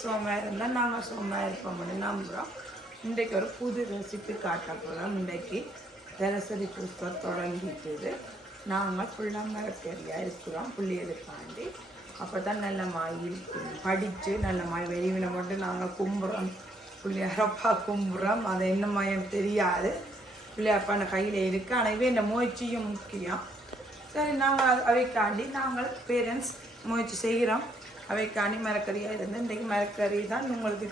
சோமா இருந்தால் நாங்கள் சோமா இருப்போம்னு நம்புகிறோம் இன்றைக்கு ஒரு புது ரெசிபி காட்ட போகிறோம் இன்றைக்கு தினசரி புஷ்பம் தொடங்கிட்டுது. நாங்கள் ஃபுல்லாக மரக்கறியாக இருக்கிறோம். தாண்டி அப்போ தான் நல்ல மாய் படித்து நல்ல மாய் வெளியில் மட்டும் நாங்கள் கும்புறோம். பிள்ளையாரப்பா கும்புறோம். அது என்ன மாயம் தெரியாது. பிள்ளையாப்பா அந்த கையில் இருக்குது ஆனால் இந்த முயற்சியும் முக்கியம். சரி நாங்கள் அவைக்காண்டி நாங்கள் பேரண்ட்ஸ் முயற்சி செய்கிறோம். அவைக்காண்டி மரக்கறியாக இருந்து இன்றைக்கு மரக்கறி தான் உங்களுக்கு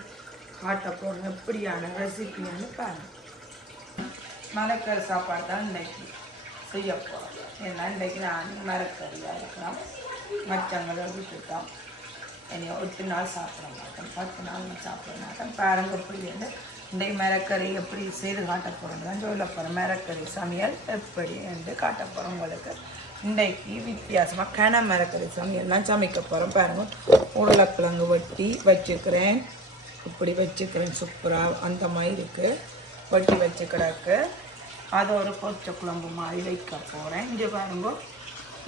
காட்ட போகிறோம் எப்படியான ரெசிபின்னு பாருங்கள் மரக்கறி சாப்பாடு தான் இன்றைக்கி செய்ய போகிறோம் ஏன்னா இன்றைக்கி நான் மரக்கறியாக இருக்கிறோம் மச்சங்களை விட்டுட்டோம் இனி எட்டு நாள் சாப்பிட மாட்டோம். பத்து நாள் சாப்பிட மாட்டோம். பாருங்க எப்படி வந்து இன்றைக்கு மரக்கறி எப்படி செய்து காட்ட போகிறோம் தான் சொல்ல போகிறோம் மரக்கறி சமையல் எப்படி என்று காட்ட போகிறோம் உங்களுக்கு. இன்றைக்கு வித்தியாசமாக கன மரக்கறி சமையல்லாம் சமைக்க போகிறோம் பாருங்க. உருளைக்கிழங்கு வட்டி வச்சுக்கிறேன் இப்படி வச்சுக்கிறேன் சூப்பராக அந்த மாதிரி இருக்குது வட்டி வச்சுக்கிறக்கு அதை ஒரு பொச்ச குழம்பு மாதிரி வைக்க போகிறேன் இங்கே பாருங்க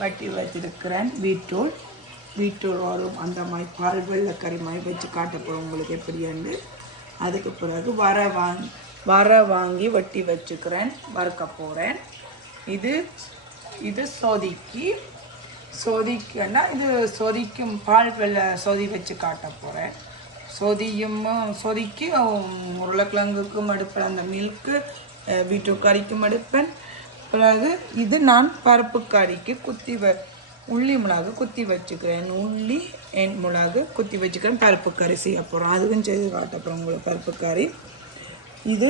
வட்டி வச்சிருக்கிறேன். வீட்டூள் பீட்ரூட் வரும் அந்த மாதிரி பால் வெள்ளைக்கறி மாதிரி வச்சு காட்ட போகிறோம் உங்களுக்கு எப்படியாண்டு அதுக்கு பிறகு வர வாங்கி வர வாங்கி வட்டி வச்சுக்கிறேன் வறுக்க போகிறேன் இது இது சோதிக்கு. சோதிக்குன்னா இது சோதிக்கும் பால் வெள்ளை சோதி வச்சு காட்ட போகிறேன் சொதியும் சொதிக்கு உருளைக்கிழங்குக்கும் எடுப்பேன் அந்த மில்க்கு பீட்ரூட் கறிக்கும் எடுப்பேன் பிறகு இது நான் பருப்பு கறிக்கு குத்தி வ உள்ளி மிளகு குத்தி வச்சுக்கிறேன். உள்ளி என் மிளகு குத்தி வச்சுக்கிறேன். பருப்பு கறி செய்ய போகிறோம் அதுக்கும் செய்து காட்ட போகிறோம் உங்களுக்கு பருப்பு கறி. இது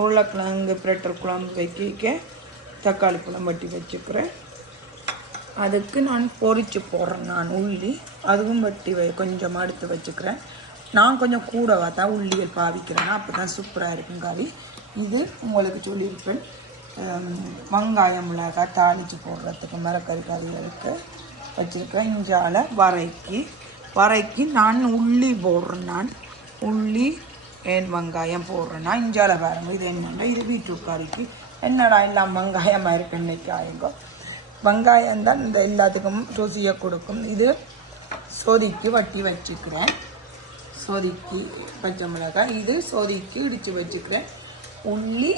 உருளைக்கிழங்கு பிரட்டர் குழம்பு வைக்க தக்காளி பழம் வட்டி வச்சுக்கிறேன். அதுக்கு நான் பொறிச்சு போடுறேன் நான் உள்ளி. அதுவும் வட்டி வை கொஞ்சமாக எடுத்து வச்சுக்கிறேன். நான் கொஞ்சம் கூட தான் உள்ளிகள் பாவிக்கிறேன்னா அப்போ தான் சூப்பராக இருக்கும் கறி. இது உங்களுக்கு சொல்லியிருப்பேன். வெங்காயம் மிளகாய் தாளித்து போடுறதுக்கு மரக்கறி கறிகளுக்கு வச்சுருக்கேன். இஞ்சால வரைக்கி வரைக்கி நான் உள்ளி போடுறேன் நான். உள்ளி ஏன் வெங்காயம் போடுறேன்னா இஞ்சால பாருங்கள் இது என்னென்னா இது பீட்ரூட் கறிக்கு என்னடா எல்லாம் வெங்காயமாக இருக்கு இன்றைக்கி ஆயுங்கோ. வெங்காயம் தான் இந்த எல்லாத்துக்கும் ருசியை கொடுக்கும். இது சோதிக்கு வட்டி வச்சுக்கிறேன். சோதிக்கு பச்சை மிளகாய். இது சோதிக்கு இடித்து வச்சுக்கிறேன். உள்ளி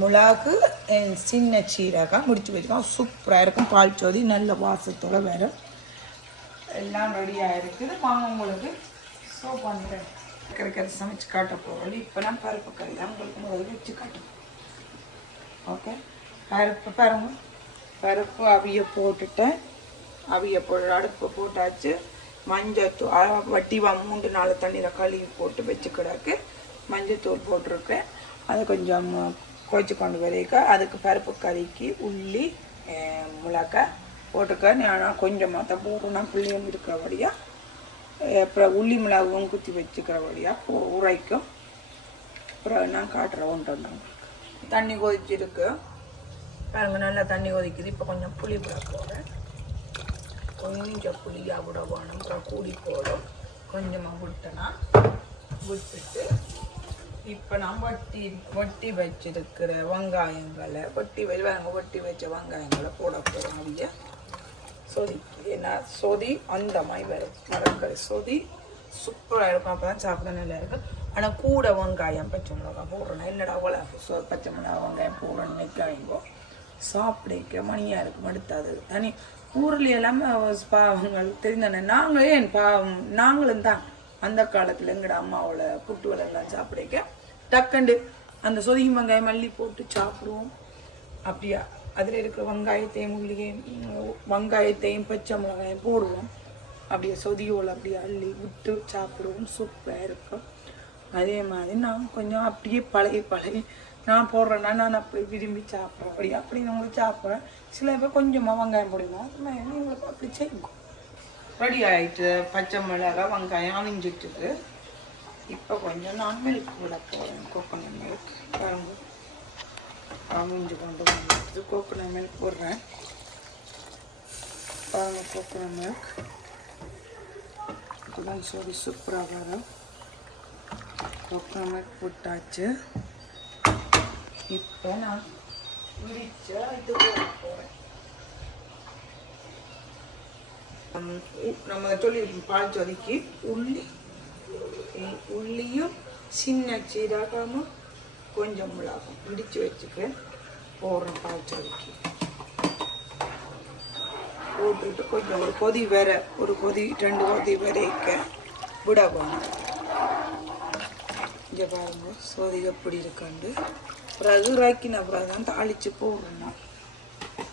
மிளகு சின்ன சீரகம் முடிச்சு வச்சுக்கோம் சூப்பராக இருக்கும். பால் சோதி நல்ல வாசத்தோட வேறு எல்லாம் ரெடியாக இருக்குது வாங்க உங்களுக்கு சோ பண்ணுறேன் கறி கறி சமைச்சு காட்ட போகிறோம் இப்போ நான் பருப்பு கறி தான் உங்களுக்கு முதல்ல வச்சு காட்டுவோம் ஓகே பருப்பு பாருங்க. பருப்பு அவிய போட்டுட்டேன். அவிய போட்டு அடுப்பு போட்டாச்சு. மஞ்சத்தூள் வட்டிவா வட்டி மூன்று நாலு தண்ணியில் கழுவி போட்டு வச்சுக்கிடாக்கு மஞ்சத்தூள் போட்டிருக்கேன். அதை கொஞ்சம் குழச்சி கொண்டு வரைக்க. அதுக்கு பருப்பு கறிக்கு உள்ளி மிளகாய் போட்டுக்க நான் கொஞ்சமாக தான் போடுறேன் பிள்ளையும் இருக்கிறபடியாக அப்புறம் உள்ளி மிளகும் குத்தி வச்சுக்கிறபடியாக உரைக்கும். அப்புறம் நான் காட்டுறேன் ஒன்று ஒன்று தண்ணி கொதிச்சிருக்கு. பாருங்க நல்லா தண்ணி கொதிக்குது. இப்போ கொஞ்சம் புளி போட போகிறேன் கொஞ்சம் புளியாக விட வேணும் அப்புறம் கூடி போடும். கொஞ்சமாக விட்டனா விட்டுட்டு இப்போ நான் வட்டி வட்டி வச்சிருக்கிற வெங்காயங்களை வட்டி வை வாங்க வட்டி வச்ச வெங்காயங்களை போட போகிறோம் அப்படியே சொதி ஏன்னா சொதி அந்த மாதிரி வரும். மரக்கறி சொதி சூப்பராக இருக்கும். அப்போ தான் சாப்பிட நல்லா இருக்கும். ஆனால் கூட வெங்காயம் பச்சை மிளகாய் போடுறேன் என்னடா அவ்வளோ பச்சை மிளகாய் வெங்காயம் போடுறேன்னு நிற்காய்ங்கோ சாப்பிடிக்க மணியாக இருக்கும் அடுத்தது தனி ஊரில் எல்லாமே பாவங்கள் தெரிந்தானே நாங்களே என் பாவம் நாங்களும் தான் அந்த காலத்தில் எங்கட அம்மாவோட புட்டுவலெல்லாம் எல்லாம் சாப்பிடிக்க டக்குண்டு அந்த சொதுகி வெங்காயம் மல்லி போட்டு சாப்பிடுவோம் அப்படியா அதில் இருக்கிற வெங்காயத்தையும் உள்ளியும் வெங்காயத்தையும் பச்சை மிளகாயும் போடுவோம் அப்படியே சொதியோல் அப்படியே அள்ளி விட்டு சாப்பிடுவோம் சூப்பராக இருக்கும் அதே மாதிரி நான் கொஞ்சம் அப்படியே பழகி பழகி நான் போடுறேன்னா நான் அப்படி விரும்பி சாப்பிட்றேன். அப்படி அப்படி உங்களுக்கு சாப்பிட்றேன். சில பேர் கொஞ்சமாக வெங்காயம் போடுவோம் உங்களுக்கு அப்படி செய்யும் ரெடி ஆகிட்டு பச்சை மிளகாய் வெங்காயம் அணிஞ்சிட்டுது இப்போ கொஞ்சம் நான் மில்க் விட போகிறேன் கோகோனட் மில்க் பாருங்க அணிஞ்சு கொண்டு வந்து கோகோனட் மில்க் போடுறேன். பாருங்கள் கோகோனட் மில்க் இப்போதான் சொல்லி சூப்பராக வரும் கோகோனட் போட்டாச்சு. இப்போ நான் விரிச்ச இது போகிறேன் நம்ம சொல்லி பால் சொதுக்கி உள்ளி உள்ளியும் சின்ன சீரகமும் கொஞ்சம் மிளகும் இடித்து வச்சுக்கிறேன் பால் சொதுக்கி போட்டுட்டு கொஞ்சம் ஒரு கொதி வர ஒரு கொதி ரெண்டு கொதி வரைக்க விட வேணும். இங்கே பாருங்க சோதி எப்படி இருக்காண்டு பிறகு இறக்கின பிறகு தான் தாளித்து போடணும்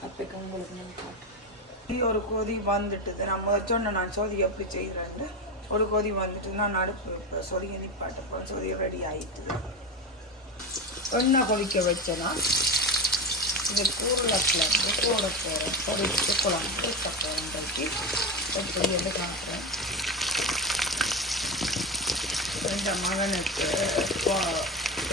அப்போக்கு உங்களுக்கு நான் காட்டுறேன். ஒரு கொதி வந்துட்டுது. நம்ம முதல் சொன்னேன் நான் சோதி எப்படி செய்கிறேன்னு ஒரு கொதி வந்துட்டு நான் அடுப்பு இப்போ சொதிய நிப்பாட்டப்போ போகிறேன் சொதி ரெடி ஆகிட்டு எண்ணெய் கொதிக்க வச்சேன்னா இந்த உருளைக்கிழங்கு போட போகிறேன் பொரிச்சு குழம்பு வைக்க போகிறேன் கழிச்சு எப்படி காட்டுறேன். எந்த மகனுக்கு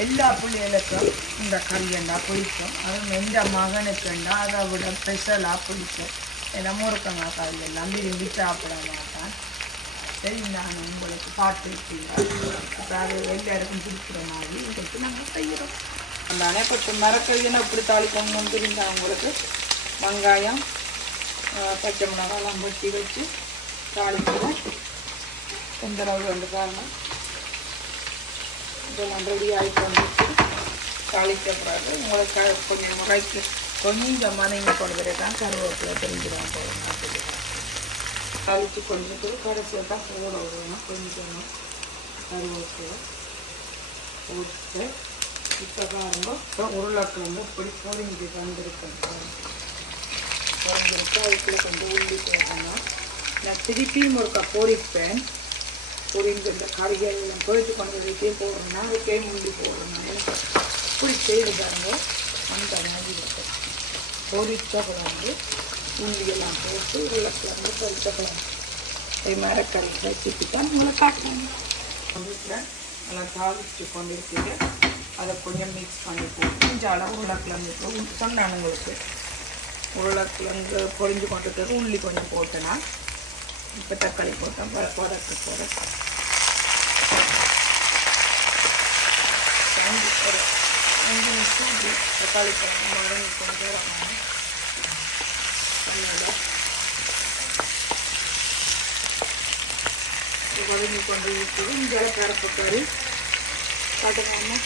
எல்லா பிள்ளைகளுக்கும் இந்த கறியண்டா பிடிக்கும். அதுவும் எந்த மகனுக்குண்டா அதை விட ஸ்பெஷலாக பிடிக்கும். எல்லாம் முருக்கங்காய் கறி எல்லாம் விரும்பி சாப்பிட மாட்டான். சரி நான் உங்களுக்கு பாட்டு வைக்கிறேன். அப்போ அது எல்லாருக்கும் பிடிக்கிற மாதிரி உங்களுக்கு நாங்கள் செய்கிறோம். நானே இப்போ மரக்கறின்னு இப்படி தாளிக்கணும்னு தெரிஞ்சா அவங்களுக்கு வெங்காயம் பச்சை மிளகாலாம் வெட்டி வச்சு தாளிக்கிறோம் எந்த அளவு வந்து காரணம் இதெல்லாம் ரெடி ஆகிட்டு வந்துச்சு தாளிக்க பிறகு உங்களுக்கு கொஞ்சம் முறைக்கு கொஞ்சம் மதங்கி கொடுக்குறது தான் கருவேப்பிலை தெரிஞ்சிடும். போகணும் தாளித்து கொஞ்சம் தூள் கடைசியில் தான் போட விடணும். கொஞ்சம் கருவேப்பிலை போட்டு இப்போ பாருங்க இப்போ உருளைக்கிழங்கு இப்படி பொறிஞ்சு வந்திருக்கேன் பொறிஞ்சிருக்கு அதுக்குள்ளே கொஞ்சம் உள்ளி போடணும் நான் திருப்பியும் ஒருக்கா பொரிப்பேன் பொரிந்து இந்த கறிகள் எல்லாம் பொரித்து கொண்டு வைத்தே போடுறேன்னா அதுக்கே முள்ளி போடுறேன் இப்படி செய்து பாருங்க. அந்த மாதிரி இருக்கும். பொரிச்ச குழம்பு உண்டியெல்லாம் போட்டு உருளைக்கிழங்கு வந்து குழம்பு அதே மாதிரி கறி வச்சுட்டு தான் நம்மளை காட்டணும். வீட்டில் நல்லா தாளிச்சு கொண்டு இருக்கீங்க அதை கொஞ்சம் மிக்ஸ் பண்ணி போட்டு கொஞ்சம் அளவு உருளைக்கிழங்கு இப்போ சொன்னான் உங்களுக்கு. உருளைக்கிழங்கு பொரிஞ்சு கொண்டு உள்ளி கொஞ்சம் போட்டேன்னா இப்போ தக்காளி போட்டேன் வதக்கு போட ஒரு அஞ்சு நிமிஷம் இப்படி தக்காளி பழம் மரம் கொண்டு வரணும் வதங்கி கொண்டு ஊற்றுவோம் இந்த பரப்பு கறி. பார்த்துக்காம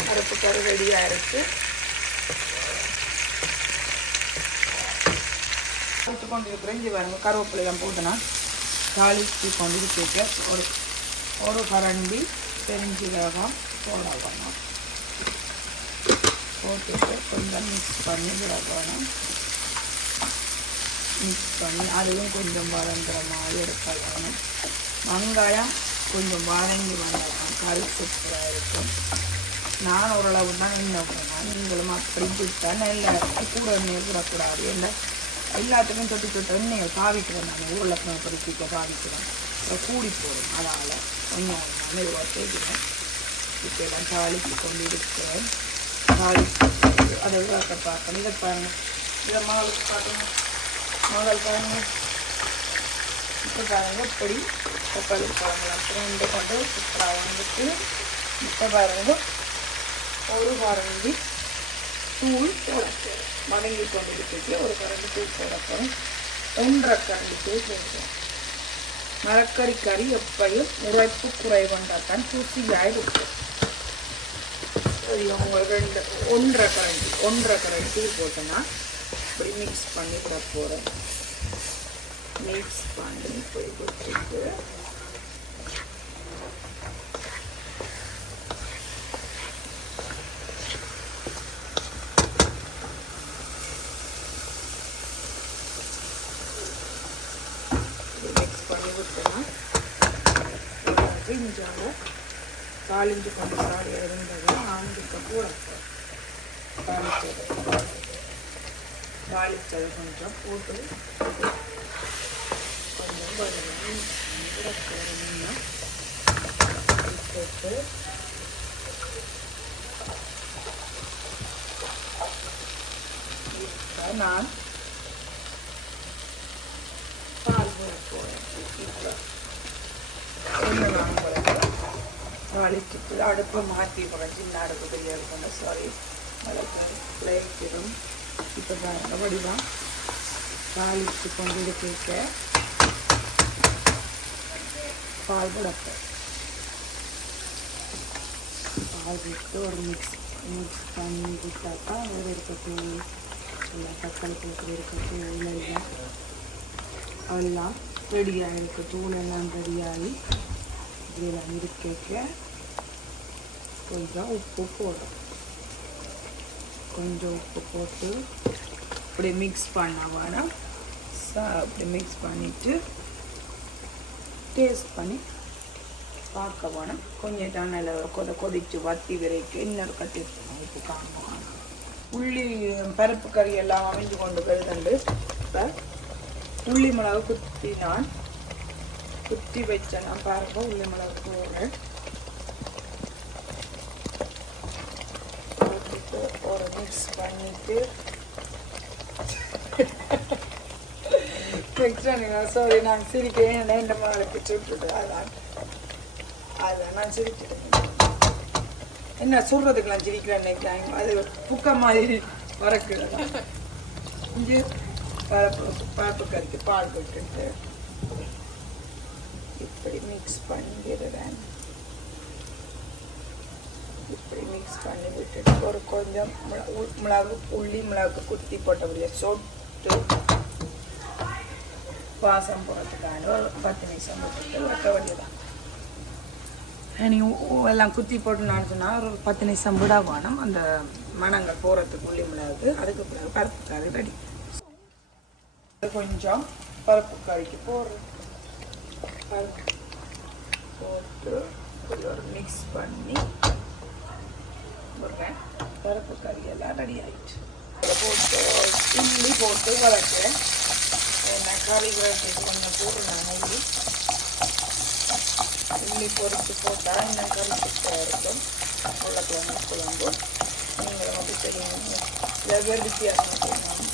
பரப்பு கறி ரெடியாக இருக்குது கொண்டு இருக்கிறேன் இங்கே கருவேப்பிலையெல்லாம் போட்டுனா. தாளிச்சு கொண்டு இருக்க ஒரு ஒரு கரண்டி பெருஞ்சீரகம் போட வேணும் போட்டுட்டு கொஞ்சம் மிக்ஸ் பண்ணி விட வேணும் மிக்ஸ் பண்ணி அதுவும் கொஞ்சம் வதங்குற மாதிரி எடுக்க வெங்காயம் கொஞ்சம் வதங்கி வந்தாலும் கறி சூப்பராக இருக்கும். நான் ஓரளவு தான் என்ன பண்ணுவேன் நீங்களும் அப்படி விட்டால் இல்லை கூட எண்ணெய் விடக்கூடாது என்ன? எல்லாத்துக்கும் தொட்டு தொட்டு எண்ணெயை சாவிக்கிறேன் நான். உருளைக்கிழங்கு பொறுத்திக்க சாவிக்கிறேன். கூடி போடும் அதால் ஒன்றும் மெதுவாக தேய்க்கிறேன். இப்போ எல்லாம் தாளித்து கொண்டு இருக்கிறேன் தாளித்து அதை உருவாக்க பார்க்கணும் இதை பாருங்கள் இதை மகளுக்கு பார்க்கணும். மகள் பாருங்கள் இப்போ பாருங்கள் இப்படி தக்காளி பழங்கள் அப்புறம் இந்த கொண்டு சூப்பராக வந்துட்டு இப்போ பாருங்க. ஒரு வாரம் தூள் போடப்போம் மடங்கி கொண்டு ஒரு கரண்டி தூள் போடப்போம் ஒன்றரை கரண்டி தூள் போடுவோம். மரக்கறி கறி எப்பயும் உரைப்பு குறைவண்டால் தான் ருசியாக இருக்கும். உங்களுக்கு ரெண்டு ஒன்றரை கரண்டி ஒன்றரை கரண்டி தூள் போட்டேன்னா இப்படி மிக்ஸ் பண்ணி விட போகிறேன் மிக்ஸ் பண்ணி இப்படி கொடுத்துட்டு மிக்ஸ் பண்ணி விட்டோம்னா இஞ்சால தாளிஞ்சு கொண்டு சாடி இருந்தது ஆண்டுக்கு கூட தாளிச்சது தாளிச்சது கொஞ்சம் போட்டு கொஞ்சம் கொஞ்சம் போட்டு இப்போ நான் பால் போட போகிறேன் இப்போ ஒன்று நான் போகிறேன் தாளிச்சுட்டு அடுப்பை மாற்றி போகிறேன் சின்ன அடுப்பு பெரிய இருக்கணும் சாரி மிளகு லைட்டிடும் இப்போ தான் வடிவான் தாளித்து கொண்டு இருக்க பால் போடப்பேன் பால் விட்டு ஒரு மிக்ஸ் மிக்ஸ் பண்ணி விட்டாக்கா ஒரு இருக்கட்டும் எல்லாம் தக்காளி போட்டு இருக்கட்டும் எல்லாம் எல்லாம் ரெடியாக இருக்குது தூள் எல்லாம் ரெடியாகி இதில் இருக்க கொஞ்சம் உப்பு போடும் கொஞ்சம் உப்பு போட்டு இப்படி மிக்ஸ் பண்ண வேணும் சா அப்படி மிக்ஸ் பண்ணிவிட்டு டேஸ்ட் பண்ணி பார்க்க போனோம் கொஞ்சம் தண்ணியில் கொத கொதிச்சு வத்தி வரைக்கும் இன்னொரு கட்டி உப்பு காணும் உள்ளி பருப்பு கறி எல்லாம் அமைஞ்சு கொண்டு வருதுண்டு இப்போ உள்ளி மிளகு குத்தி நான் குத்தி வச்சேன் நான் பாருங்க உள்ளி மிளகு போடுறேன் போட்டுட்டு ஒரு மிக்ஸ் பண்ணிட்டு சாரி நான் சிரிக்கிறேன் இந்த மாதிரி சுட்டுட்டு அதான் அதான் நான் சிரிக்கிறேன் என்ன சொல்றதுக்கெல்லாம் சிரிக்கிறேன் நினைக்கிறாங்க அது புக்க மாதிரி வரக்குது இங்கே பருப்பு பருப்பு கறிக்கு பால் விட்டுட்டு இப்படி மிக்ஸ் பண்ணிடுறேன் இப்படி மிக்ஸ் பண்ணி விட்டுட்டு ஒரு கொஞ்சம் மிளகு உள்ளி மிளகு குத்தி போட்டபடியே சொட்டு வாசம் போகிறதுக்கான ஒரு பத்து நிமிஷம் விட்டுட்டு வைக்க வேண்டியதான் நீங்கள் எல்லாம் குத்தி போட்டு நான் சொன்னால் ஒரு பத்து நிமிஷம் விட வேணும் அந்த மணங்கள் போகிறதுக்கு உள்ளி மிளகு அதுக்கு பிறகு பருப்பு கறி ரெடி கொஞ்சம் பருப்பு கறிக்கு போடுறேன் போட்டு ஒரு மிக்ஸ் பண்ணி விடுறேன் பருப்பு கறி எல்லாம் ரெடி ஆயிடுச்சு போட்டு இட்லி போட்டு வளர்க்குறேன் தக்காளி கறி கொஞ்சம் போட்டு நான் உள்ளி இட்லி பொரிச்சு போட்டால் இன்னும் கறி இருக்கும் உருளைக்கிழங்கு குழம்பு நீங்களும் வந்து தெரியும் வெவ்வேறு வித்தியாசம் செய்யணும்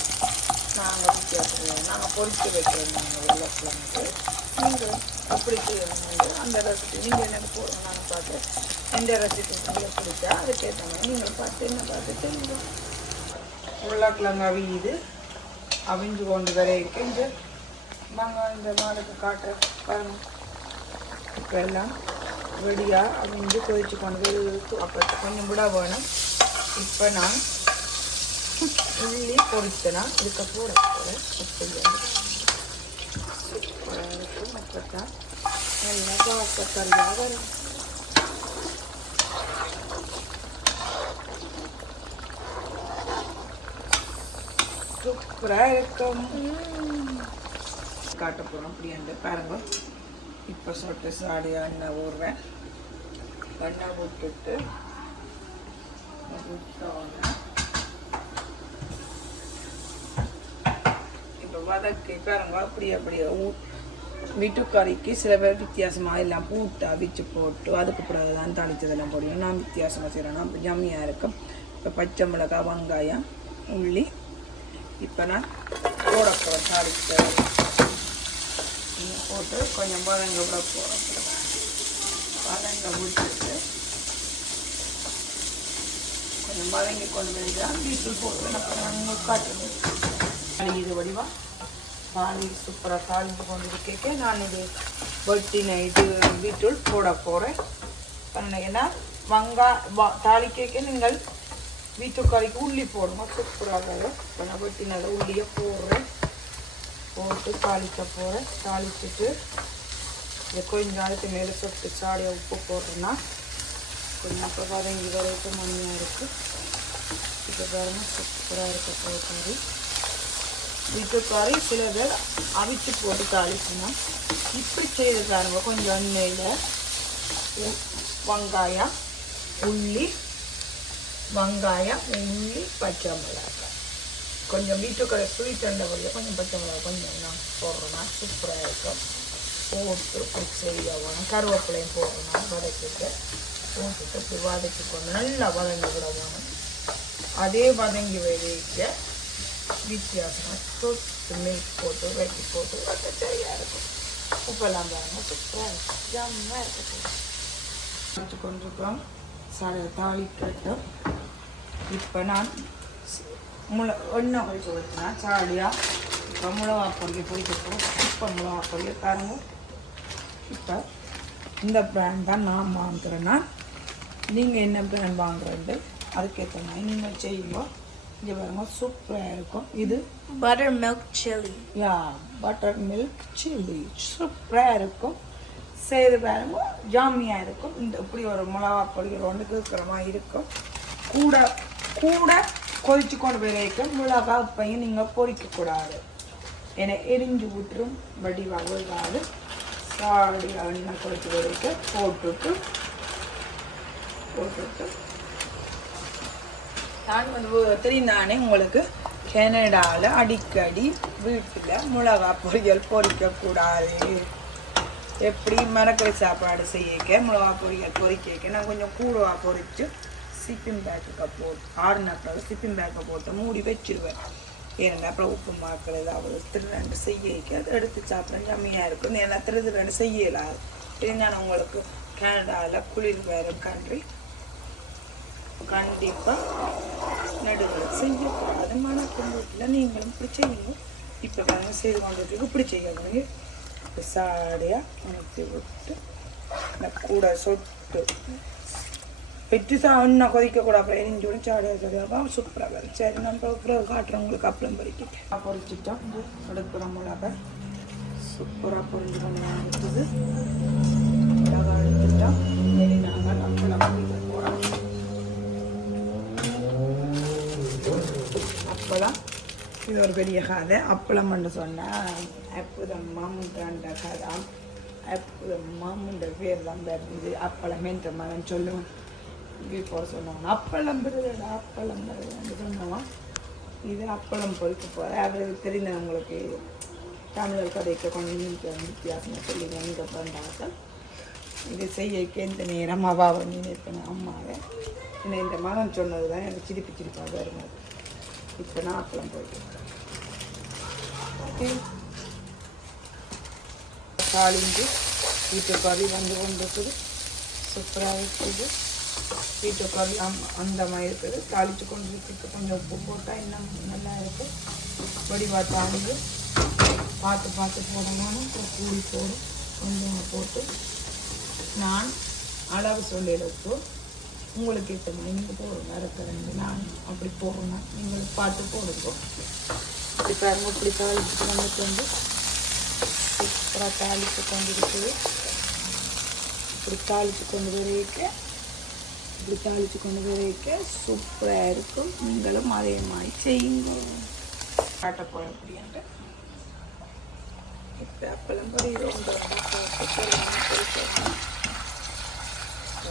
நாங்கள் வித்தியாசம் நாங்கள் பொரிச்சு வைக்கிறோம் நாங்கள் உருளைக்கிழங்கு நீங்கள் அப்படி செய்யணும் அந்த ரெசிபி நீங்கள் எனக்கு போடுங்க பார்த்து இந்த ரெசிபி உங்களுக்கு பிடிச்சா அதுக்கேற்ற மாதிரி நீங்கள் பார்த்து என்ன பார்த்து தெரிஞ்சுக்கோங்க உருளைக்கிழங்கு அவியுது அவிஞ்சு கொண்டு வர இந்த நாங்கள் இந்த மாடுக்கு காட்டுற பாருங்க. இப்போ எல்லாம் வெடியாக அவிஞ்சு கொதிச்சு கொண்டு போய் அப்போ கொஞ்சம் விட வேணும். இப்போ நான் உள்ளி பொரிச்சனா இதுக்கு போட போகிறேன் இப்படி சூப்பராக ಎಲ್ಲ அப்போ தான் சூப்பராக இருக்கும் காட்ட போகிறோம் அப்படியாண்டு பாருங்க இப்போ சொட்டு சாடி எண்ணெய் ஊறுவேன் எண்ணெய் விட்டுட்டு இப்போ வதக்கி பாருங்க அப்படி அப்படியே ஊ வீட்டுக்கறிக்கு சில பேர் வித்தியாசமாக எல்லாம் பூட்டு அவிச்சு போட்டு அதுக்கு பிறகு தான் தாளித்ததெல்லாம் போடுவோம். நான் வித்தியாசமாக செய்கிறேன்னா ஜம்மியாக இருக்கும். இப்போ பச்சை மிளகாய் வெங்காயம் உள்ளி. இப்போ நான் போடப்போகிறேன் தாளித்த போட்டு கொஞ்சம் வதங்க விட போகிறோம் வதங்க விட்டுட்டு கொஞ்சம் வதங்கி கொண்டு வந்து வீட்டில் போட்டு நான் காட்டுறேன். இது வடிவா? தாளி சூப்பராக தாளித்து கொண்டு நான் இது வெட்டின இது பீட்ரூட் போட போகிறேன் பண்ணீங்கன்னா வங்கா வா தாளிக்கேக்க நீங்கள் வீட்டுக்கறிக்கு உள்ளி போடணும். சூப்பராக இப்போ நான் வெட்டினதை உள்ளியை போடுறேன். போட்டு தாளிக்க போகிறேன் தாளிச்சிட்டு இதை கொஞ்சம் நாளைக்கு மேலே சொட்டு சாடியை உப்பு போடுறேன்னா கொஞ்சம் அப்புறம் பதினஞ்சு வரைக்கும் மண்ணியாக இருக்குது இப்போ பாருங்கள் சூப்பராக இருக்க. போய் வீட்டுக்காரி சில பேர் அவிச்சு போட்டு தாளிக்கணும். இப்படி செய்து பாருங்க கொஞ்சம் எண்ணெயில். வெங்காயம் உள்ளி வெங்காயம் உள்ளி பச்சை மிளகாய். கொஞ்சம் வீட்டுக்கடை ஸ்வீட் வழியாக கொஞ்சம் பச்சை மிளகாய் கொஞ்சம் நான் போடுறோம்னா சூப்பராக இருக்கும். போட்டு மிக்ஸ் செய்யணும் கருவேப்பிலையும் போடணும் வதக்கிட்டு. போட்டுட்டு இப்படி வதக்கி கொண்டு நல்லா வதங்கி விட வேணும். அதே வதங்கி வைக்க வித்தியாசமாக சொட்டு மில்க் போட்டு வெட்டி போட்டு வச்சா இருக்கும் உப்பெல்லாம் பாருங்க சூப்பராக இருக்கும் ஜம்மாக இருக்கும் வச்சு கொண்டிருக்கோம் சாரி தாளிக்கட்டும் இப்போ நான் முளை எண்ணெய் ஒழிச்சு ஊற்றினா சாடியாக இப்போ மிளகா பொருளை பொரிக்கட்டும் இப்போ மிளகா பொருளை பாருங்க இப்போ இந்த பிராண்ட் தான் நான் வாங்குறேன்னா நீங்கள் என்ன பிராண்ட் வாங்குறது அதுக்கேற்ற மாதிரி நீங்கள் செய்யுங்க. இங்கே பாருங்க சூப்பராக இருக்கும். இது Buttermilk chili. Yeah buttermilk chilli சூப்பராக இருக்கும். செய்து பாருங்க ஜாமியாக இருக்கும். இந்த இப்படி ஒரு மிளகா பொடிகள் ஒன்று கேட்குற மாதிரி இருக்கும். கூட கூட கொதிச்சு கொண்டு போய் வைக்க மிளகா உப்பையும் நீங்கள் பொரிக்கக்கூடாது ஏன்னா எரிஞ்சு விட்டுரும் வடிவாக விடாது சாடி எண்ணெய் கொதிச்சு போய் வைக்க போட்டுட்டு போட்டுட்டு நான் வந்து தெரியும் நானே உங்களுக்கு கனடாவில் அடிக்கடி வீட்டில் மிளகா பொரியல் பொரிக்கக்கூடாது எப்படி மரக்கறி சாப்பாடு செய்யக்க மிளகா பொரியல் பொரிக்க நான் கொஞ்சம் கூடவா பொரித்து சிப்பிங் பேக்கை போட்டு ஆறுன அப்புறம் சிப்பிங் பேக்கை போட்டு மூடி வச்சிருவேன். ஏன்னா அப்புறம் உப்பு மாக்கள் ஏதாவது திருநண்டு செய்யக்க அதை எடுத்து சாப்பிட ஜம்மியாக இருக்கும். ஏன்னா திருதிரண்டு செய்யலாது இது உங்களுக்கு கனடாவில் குளிர் வேறு கண்ட்ரி கண்டிப்பாக நடுவில் செய்யக்கூடாது மணக்கும் வீட்டில் நீங்களும் இப்படி செய்யணும். இப்போ பாருங்க செய்து கொண்டிருக்கு இப்படி செய்யணும் இப்படி சாடியாக உணர்த்தி விட்டு கூட சொட்டு. பெற்று சா இன்னும் கொதிக்கக்கூடாது அப்புறம் எரிஞ்சோடும் சாடையாக சாடியாக சூப்பராக வரும் சரி நம்ம அப்புறம் காட்டுறவங்களுக்கு அப்புறம் அப்பளம் பொறிக்கிட்டு பொறிச்சிட்டோம். எடுக்கிற மிளகா சூப்பராக பொறிஞ்சு கொண்டு வந்துட்டுது மிளகா எடுத்துட்டோம். நாங்கள் அப்பளம் பொறிக்க போகிறோம் அப்பளம் இது ஒரு பெரிய கதை. அப்பளம்னு சொன்னால் அப்புதம் மாமுன்ற கதை. அப்புதம் மாமுன்ற பேர் தான் வருது அப்பளம் என்ற மகன் சொல்லுவேன் பிஃபோர் சொன்னவன் அப்பளம் பெறுதடா அப்பளம் பெறுதுன்னு சொன்னவன் இது அப்பளம் பொறுக்க போகிற அவருக்கு தெரிந்தவங்களுக்கு தமிழர் கதைக்கு கொஞ்சம் வித்தியாசமாக சொல்லி எங்கே பிறந்தார்கள் இது செய்யக்கு எந்த நேரம் அவாவை நினைப்பேன்? அம்மாவை. என்ன இந்த மகன் சொன்னது தான் எனக்கு சிரிப்பு சிரிப்பாக வருது இப்போ நான் அப்பளம் போயிட்டு ஓகே காலிஞ்சு வீட்டுக்காரி வந்து கொண்டிருக்குது சூப்பராக இருக்குது. வீட்டு வீட்டுக்காரி அம் அந்த மாதிரி இருக்குது. தாளித்து கொண்டு இருக்குது கொஞ்சம் உப்பு போட்டால் இன்னும் நல்லா இருக்குது வடிவாக தாளிஞ்சு பார்த்து பார்த்து போடணும். கூடி போடும். கொஞ்சம் போட்டு நான் அளவு சொல்லிட உப்பு உங்களுக்கு ஏற்ற மாதிரி நீங்கள் போடுங்க ரெண்டு நான் அப்படி போடுறேன் நீங்கள் பார்த்து போடுங்க இப்படி பாருங்க இப்படி தாளிச்சு வந்துட்டு வந்து சூப்பராக தாளித்து கொண்டு இருக்குது இப்படி தாளித்து கொண்டு வரைக்க இப்படி தாளித்து கொண்டு வரைக்க சூப்பராக இருக்கும் நீங்களும் அதே மாதிரி செய்யுங்க காட்ட போகிற அப்படின்ட்டு இப்போ அப்பளம் பொடி ரொம்ப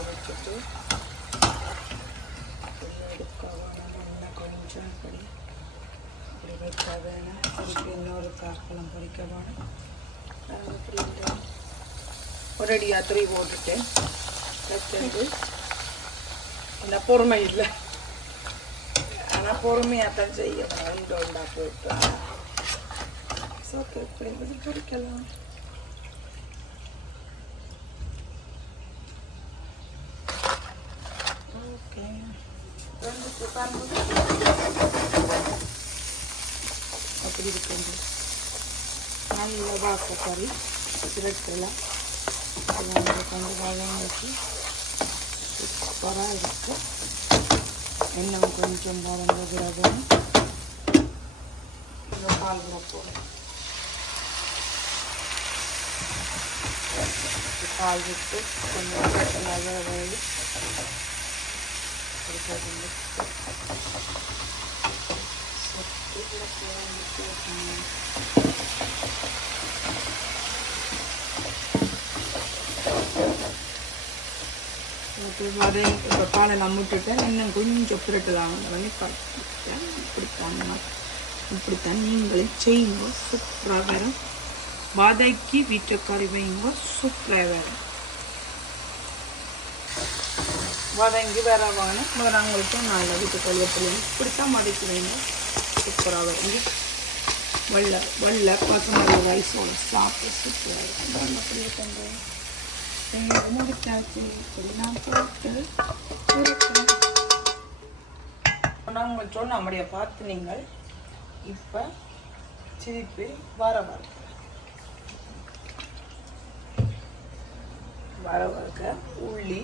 வச்சுட்டு நல்லா பொடி இப்படி வைக்க வேணும் அதுக்கு இன்னொரு காப்பளம் பொடிக்க வேணும் நாங்கள் ஒரு அடி யாத்திரை போட்டுட்டு வச்சது அந்த பொறுமை இல்லை. ஆனால் பொறுமையாக தான் செய்யணும் ஒன்றா போயிட்டு ஓகே இப்படி வந்து ஓகே ரெண்டு அப்படி இருக்குது நல்ல வாக்க கறி சிரட்டில் கொஞ்சம் வெங்காயம் வச்சு சூப்பராக இருக்கு இன்னும் கொஞ்சம் வளர்ந்த பிறகு இந்த பால் கூட போடும் பால் விட்டு கொஞ்சம் நல்லா வேலை அதே இப்போ பாலை நான் விட்டுட்டேன் இன்னும் கொஞ்சம் புரட்டலாம். வந்து பார்த்துட்டேன் இப்படித்தான் இப்படித்தான் நீங்களே செய்யுங்க. சூப்பராக வரும். வதக்கி வீட்டுக்காரி வைங்க. சூப்பராக வரும். வதங்கி வர வேணும் வரவங்களுக்கு நல்ல வீட்டுக்கறி எப்படி இப்படித்தான் வதக்கி வைங்க. சூப்பராக வரும். வெள்ளை வெள்ளை கொத்தமல்லி ரைஸோட சாப்பிட்டு சூப்பராக இருக்கும். வெள்ளை புளிய தந்தேன் செய்ய முடிச்சாச்சு. எல்லாம் போட்டு இருக்கிறேன். நான் உங்களுக்கு சொன்ன அப்படியே பார்த்து நீங்கள் இப்போ திருப்பி வர வறுக்க வர வறுக்க உள்ளி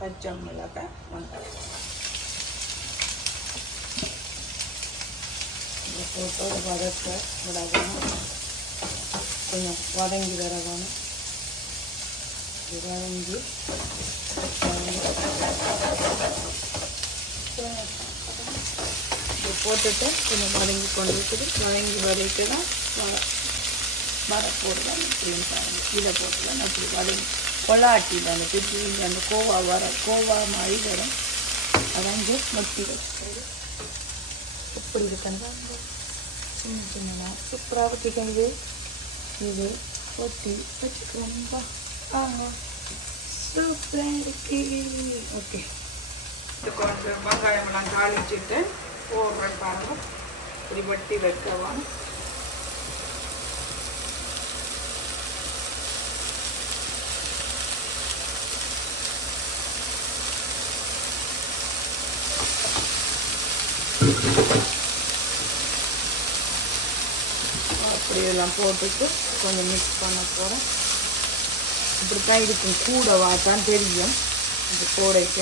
பச்சை மிளகாய் வெங்காயம். இதை போட்டு ஒரு வதக்க விடணும் கொஞ்சம் வதங்கி வரணும் வதங்கி இது போட்டுட்டு கொஞ்சம் வதங்கி கொண்டு இருக்குது வதங்கி வதக்கி தான் வர போடுவேன் தான் இப்படின்னு பாருங்க இதை போட்டுதான் அப்படி வதங்கி கொள்ளாட்டி அந்த பிடி அந்த கோவா வர கோவா மாதிரி வரும் அதாங்க மட்டி வச்சு எப்படி இருக்குன்னு சின்னதாக சூப்பராக வச்சுக்கோங்க இது கொட்டி வச்சுக்கிறோம்பா ஆ சூப்பராக இருக்கு. ஓகே. இது கொஞ்சம் வெங்காயமெல்லாம் தாளிச்சுட்டு போடுறேன் பாருங்க. இப்படி வட்டி வைக்கவா? இப்படி எல்லாம் போட்டுட்டு கொஞ்சம் மிக்ஸ் பண்ண போகிறேன் இப்படி தான் இருக்கும். கூட தான் தெரியும். இந்த கோடைக்க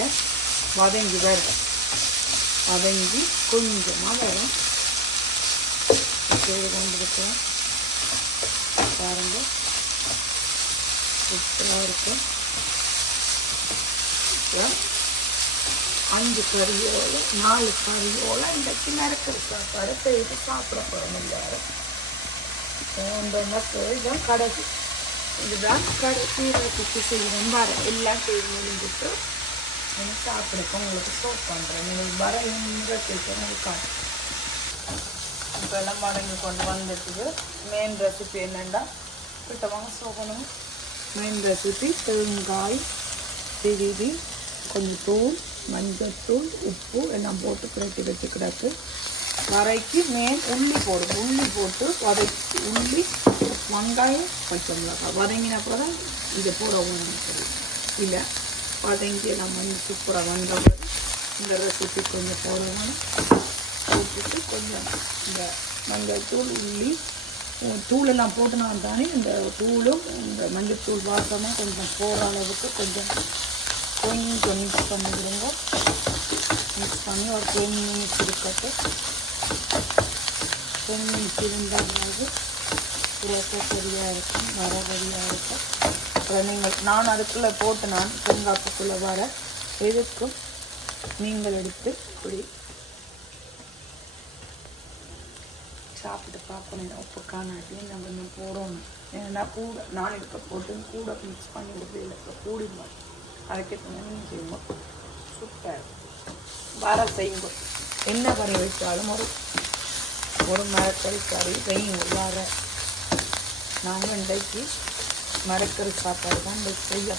வதங்கி வரும் வதங்கி கொஞ்சமாக வரும். செய்து கொண்டிருக்கேன் பாருங்க. சூப்பராக இருக்கும். இப்போ அஞ்சு கறியோட நாலு கறியோட இன்றைக்கு நறுக்கிற சாப்பாடு செய்து சாப்பிட போகிறோம் எல்லாரும். இதுதான் கடைசி இதுதான் கடைசி ரெசிபி செய்யணும் வர எல்லாம் செய்து முடிஞ்சுட்டு நீங்கள் சாப்பிடுக்க உங்களுக்கு சோப் பண்ணுறேன் நீங்கள் வர ரெசிபி உங்களுக்கு காட்டுறேன் இப்போ எல்லாம் மடங்கு கொண்டு வந்துட்டுது மெயின் ரெசிபி என்னென்னா கிட்டவாங்க சோகணும் மெயின் ரெசிபி தேங்காய் திருவி கொஞ்சம் தூள் மஞ்சத்தூள் உப்பு எல்லாம் போட்டு கிரட்டி வச்சு கிடக்கு வரைக்கு மேல் உள்ளி போடும். உள்ளி போட்டு வதக்கி உள்ளி வெங்காயம் பச்சை மிளகாய் வதங்கினப்போ தான் இதை போட வேணும் சரி இல்லை வதங்கி நம்ம சூப்பராக வந்தவங்க இந்த ரெசிபி கொஞ்சம் போடணும். போட்டுட்டு கொஞ்சம் இந்த மஞ்சத்தூள் உள்ளி தூள் தூளெல்லாம் போட்டுனா தானே இந்த தூளும் இந்த மஞ்சத்தூள் வாசமாக கொஞ்சம் போகிற அளவுக்கு கொஞ்சம் கொஞ்சம் மிக்ஸ் பண்ணிவிடுங்க மிக்ஸ் பண்ணி ஒரு டென் மினிட்ஸ் இருக்கட்டும். கொஞ்சம் மினிட்ஸ் இருந்தால் இருக்கும் வர ரெடியாக இருக்கும் அப்புறம் நீங்கள் நான் அதுக்குள்ளே போட்டு நான் தேங்காய்ப்புக்குள்ளே வர எதுக்கும் நீங்கள் எடுத்து இப்படி சாப்பிட்டு பார்க்கணும் உப்பு காணாட்டி நம்ம இன்னும் போடணும் ஏன்னா கூட நான் இருக்க போட்டு கூட மிக்ஸ் பண்ணி விடுறது இல்லை இப்போ அரைக்க அதுக்கேற்ற மாதிரி நீங்கள் செய்வோம் சூப்பர் வர செய்வோம் என்ன கறி வைத்தாலும் ஒரு ஒரு மரக்கறி கறி செய்யுங்க உள்ளார நாங்கள் இன்றைக்கு மரக்கறி சாப்பாடு தான் இன்றைக்கு செய்ய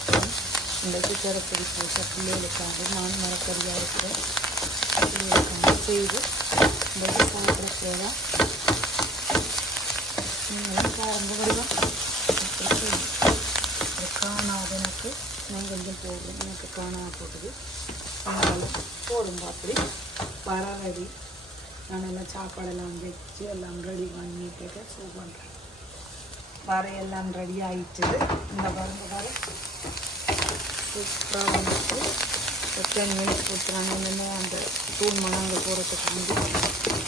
இன்றைக்கு சிறப்படி போட்ட பிள்ளைகளுக்காக நான் மரக்கறியாக இருக்கிறேன். பிள்ளைகளுக்காக செய்து இன்றைக்கு சாப்பிட தான். நீங்களும் பாருங்க வடிவம்? காணாது எனக்கு நான் கொஞ்சம் போடுறேன் எனக்கு காணாமல் போட்டுது அதனால போடுங்க அப்படி பரவடி நானெல்லாம் நான் எல்லாம் சாப்பாடெல்லாம் வச்சு எல்லாம் ரெடி பண்ணிட்டு ஷூ பண்ணுறேன் வர எல்லாம் ரெடி ஆயிடுச்சுது இந்த பாருங்க வர சூப்பராக வந்துட்டு டென் மினிட்ஸ் கொடுத்துறாங்க இன்னமும் அந்த தூள் மணங்க போகிறதுக்கு வந்து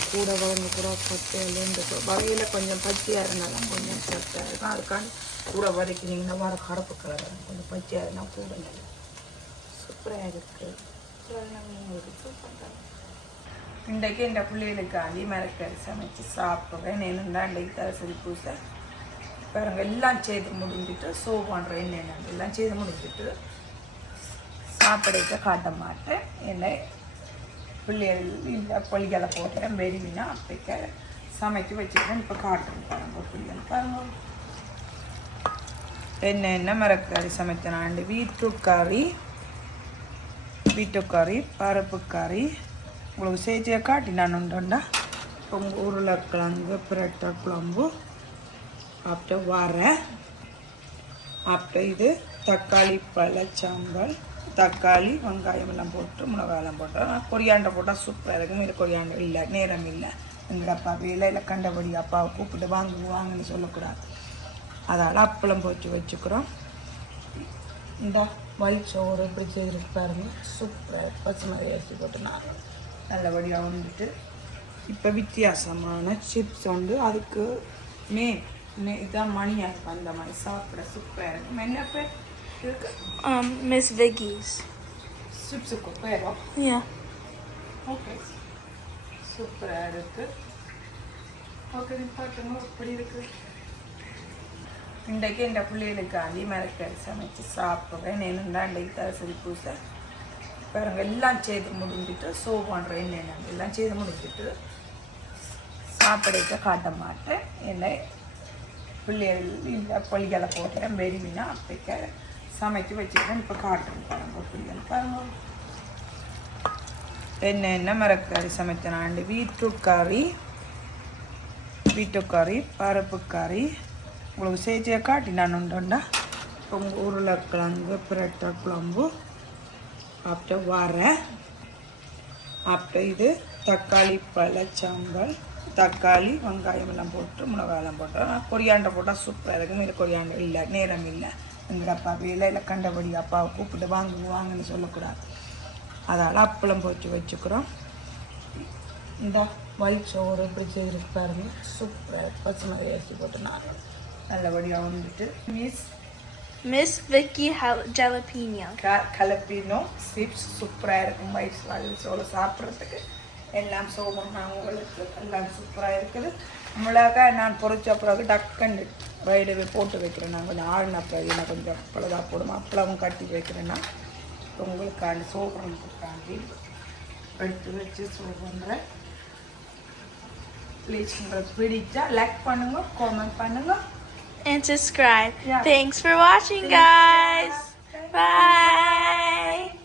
கூட வளர்ந்து கூட பச்சையில் இந்த வகையில் கொஞ்சம் பச்சையாக இருந்தாலும் கொஞ்சம் சத்தாக இருக்கும். அதுக்காண்டி கூட வதக்கினீங்கன்னா வர கருப்பு கலர் கொஞ்சம் பச்சையாக இருந்தால் கூட நல்லா சூப்பராக இருக்குது சூப்பராக சூப்பர் இன்றைக்கு இந்த பிள்ளைகளுக்காண்டி மிளக்கறி சமைச்சு சாப்பிட்றேன். தான் இன்றைக்கு தரசரி பூசை. பாருங்க எல்லாம் செய்து முடிஞ்சிட்டு சோ பண்ணுறேன் நேனு எல்லாம் செய்து முடிஞ்சிட்டு சாப்பிடத்தை காட்ட மாட்டேன். என்னை பிள்ளைகள் இந்த பொலிகளை போட்டேன் வெறிவினா அப்பைக்க சமைக்க வச்சுக்கிறேன். இப்போ காட்டுறேன் பாருங்க பிள்ளைகள் பாருங்க. என்ன என்ன மரக்கறி சமைத்தனாண்டு பீட்ரூட் கறி பீட்ரூட் கறி பருப்பு கறி உங்களுக்கு சேஜியை காட்டி நான் உண்டுண்டா? உங்கள் உருளைக்கிழங்கு பிரட்டை குழம்பு. அப்புறம் வர அப்புறம் இது தக்காளி பழச்சாம்பல் தக்காளி வெங்காயம் எல்லாம் போட்டு மிளகாயெல்லாம் போட்டு. கொரியாண்டை போட்டால் சூப்பராக இருக்கும். இது கொரியாண்டை இல்லை நேரம் இல்லை. எங்கள் அப்பா வேலையில் கண்டபடி அப்பாவை கூப்பிட்டு வாங்க வாங்கன்னு சொல்லக்கூடாது. அதால் அப்பளம் போச்சு வச்சுக்கிறோம். இந்த வலிச்சோறு இப்படி செய்திருக்கு பாருங்க. சூப்பராக பசுமதி அரிசி போட்டு நான் நல்லபடியாக வந்துட்டு இப்போ வித்தியாசமான சிப்ஸ் உண்டு. அதுக்கு மெயின் இதான் மணியாக இருக்கும் அந்த மாதிரி சாப்பிட சூப்பராக இருக்கும். என்ன பேர்? இருக்கு. Um, Miss Vicky's. சிப்ஸுக்கு பேரோ. ஓகே சூப்பராக இருக்கு. ஓகே பாட்டுங்க எப்படி இருக்கு. இன்றைக்கு இந்த பிள்ளைகளுக்காண்டி மிளக்கறி சமைச்சு சாப்பிட்றேன் என்னென்னா இன்றைக்கு தரசரி பூசை. பாருங்க எல்லாம் செய்து முடிஞ்சிட்டு சோ பண்ணுறேன் என்ன எல்லாம் செய்து முடிஞ்சிட்டு சாப்பிடத்தை காட்ட மாட்டேன் என்னை பிள்ளைகள் இந்த பொலிகளை போட்டுறேன் வெறுமினா அப்பைக்க சமைச்சு வச்சுக்கிறேன். இப்போ காட்டுறேன் பாருங்க பிள்ளைகள் பாருங்க. என்ன என்ன மரக்கறி சமைத்தனாண்டு? பீட்ரூட் கறி பீட்ரூட் கறி பருப்பு கறி. உங்களுக்கு சேர்த்திய காட்டி நான் உண்டுண்டா உங்கள் உருளைக்கிழங்கு பிரட்டை குழம்பு அப்புறம் வர அப்புறம் இது தக்காளி பழச்சாம்பல் தக்காளி வெங்காயம் எல்லாம் போட்டு மிளகாயெல்லாம் போட்டு நான் கொரியாண்டை போட்டால் சூப்பராக இருக்கும். இல்லை கொரியாண்டை இல்லை நேரம் இல்லை. எங்கள் அப்பா இல்லை கண்டபடி அப்பாவை கூப்பிட்டு வாங்குங்க வாங்கன்னு சொல்லக்கூடாது. அதால் அப்பளம் போச்சு வச்சுக்கிறோம். இந்த வலிச்சோறு இப்படி செய்திருக்கு பாருங்கள் சூப்பராக பசுமதி அரிசி போட்டு நான் நல்லபடியாக வந்துட்டு Miss Miss Vicky Hal- Jalapeno. க- கலப்பினோ சிப்ஸ் சூப்பராக இருக்கும் வயசு வயசோடு சாப்பிட்றதுக்கு. எல்லாம் சோகமாக உங்களுக்கு எல்லாம் சூப்பராக இருக்குது. மிளகாய் நான் பொறிச்ச பிறகு டக்குன்னு வயிறு போட்டு வைக்கிறேன். நான் கொஞ்சம் ஆடின பிறகு நான் கொஞ்சம் அப்பளதாக போடும் அப்பளவும் கட்டி வைக்கிறேன்னா உங்களுக்காண்டி சோகனுக்காண்டி எடுத்து வச்சு சோகன்றேன் ப்ளீஸ் உங்களுக்கு பிடிச்சா லைக் பண்ணுங்க காமெண்ட் பண்ணுங்க. and subscribe. Yeah. Thanks for watching, guys. Bye. Bye.